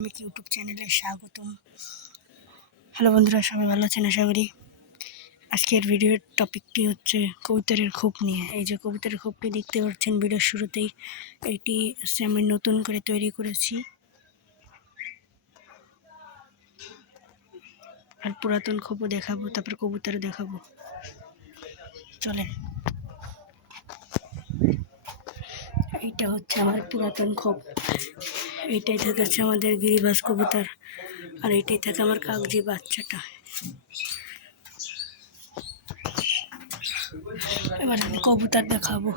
আমি ইউটিউব চ্যানেলে স্বাগতম। হ্যালো বন্ধুরা, সবাই ভালো আছেন আশা করি। আজকের ভিডিওর টপিকটি হচ্ছে কবুতরের খোপ নিয়ে। এই যে কবুতরের খোপটি দেখতে পাচ্ছেন ভিডিওর শুরুতেই, এটি আমি নতুন করে তৈরি করেছি। আর পুরাতন খোপও দেখাবো, তারপর কবুতরও দেখাবো। চলেন। এইটা হচ্ছে আমার পুরাতন খোপ। এইটাই থাকে আমাদের গিরিবাজ কবুতর, আর এইটাই থাকে আমার কাগজি বাচ্চাটা। এবার আমি কবুতর দেখাবো।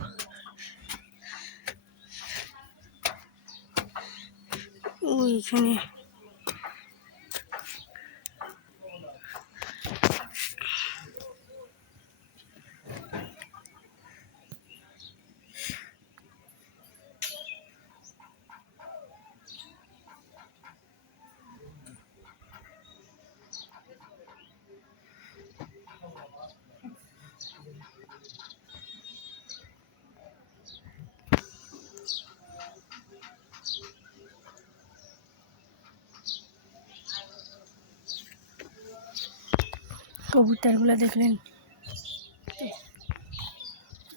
ওইখানে কবুতরগুলো দেখলেন,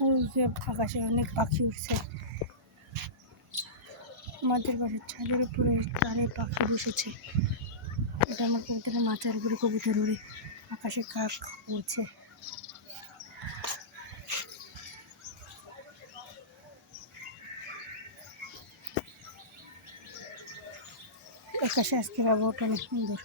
ওই যে আকাশে অনেক পাখি উঠছে। আমাদের বাড়ির ছাদের উপরে তারে পাখি বসেছে। এটা আমার কবুতরের মাথার উপরে কবুতর উড়ে, আকাশে কাক উড়ছে। আকাশে আজকে আবহাওয়াটা অনেক সুন্দর।